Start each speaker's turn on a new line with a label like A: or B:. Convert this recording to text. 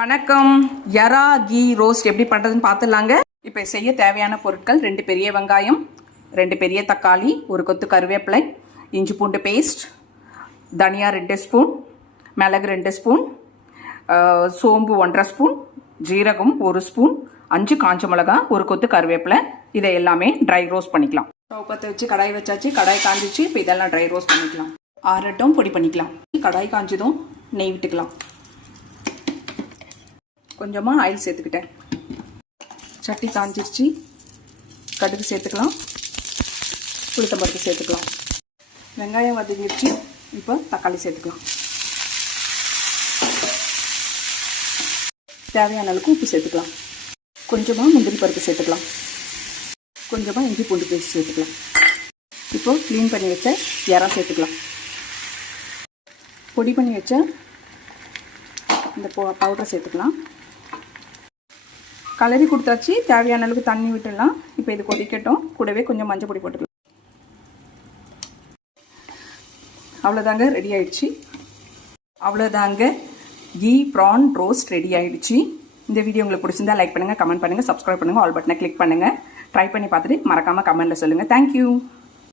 A: வணக்கம். யரா key roast எப்படி பண்ணுறதுன்னு பார்த்துடலாங்க இப்போ செய்ய தேவையான பொருட்கள் ரெண்டு பெரிய வெங்காயம் ரெண்டு பெரிய தக்காளி ஒரு கொத்து கருவேப்பிலை இஞ்சி பூண்டு பேஸ்ட் தனியா ரெண்டு ஸ்பூன் மிளகு ரெண்டு ஸ்பூன் சோம்பு ஒன்றரை ஸ்பூன் ஜீரகம் ஒரு ஸ்பூன் அஞ்சு காஞ்ச மிளகா ஒரு கொத்து கருவேப்பிலை. இதை எல்லாமே ட்ரை ரோஸ்ட் பண்ணிக்கலாம். ஸ்டவ் பற்ற வச்சு கடாய் வச்சாச்சு கடாய் காஞ்சிச்சு இப்போ இதெல்லாம் ட்ரை ரோஸ்ட் பண்ணிக்கலாம். ஆறட்டும் பொடி பண்ணிக்கலாம். கடாய் காஞ்சதும் நெய் விட்டுக்கலாம். கொஞ்சமாக ஆயில் சேர்த்துக்கிட்டேன். சட்டி காஞ்சிருச்சு. கடுகு சேர்த்துக்கலாம். உளுத்தம்பருப்பு சேர்த்துக்கலாம். வெங்காயம் வதங்கிருச்சு. இப்போ தக்காளி சேர்த்துக்கலாம். தேவையான அளவுக்கு உப்பு சேர்த்துக்கலாம். கொஞ்சமாக முந்திரி பருப்பு சேர்த்துக்கலாம். கொஞ்சமாக இஞ்சி பூண்டு பேஸ்ட் சேர்த்துக்கலாம். இப்போது க்ளீன் பண்ணி வச்ச இறம் சேர்த்துக்கலாம். பொடி பண்ணி வச்ச இந்த பவுடரை சேர்த்துக்கலாம். கலரி கொடுத்தாச்சு. தேவையான அளவுக்கு தண்ணி விட்டுடலாம். இப்போ இது கொதிக்கட்டும். கூடவே கொஞ்சம் மஞ்சள் பொடி போட்டுக்கலாம். அவ்வளோதாங்க ரெடி ஆயிடுச்சு. அவ்வளோதாங்க கீ ப்ரான் ரோஸ்ட் ரெடி ஆயிடுச்சு. இந்த வீடியோ உங்களுக்கு பிடிச்சிருந்தா லைக் பண்ணுங்கள் கமெண்ட் பண்ணுங்கள் சப்ஸ்கிரைப் பண்ணுங்கள் ஆல் பட்டனை கிளிக் பண்ணுங்கள் ட்ரை பண்ணி பார்த்துட்டு மறக்காமல் கமெண்ட்டில் சொல்லுங்கள் தேங்க்யூ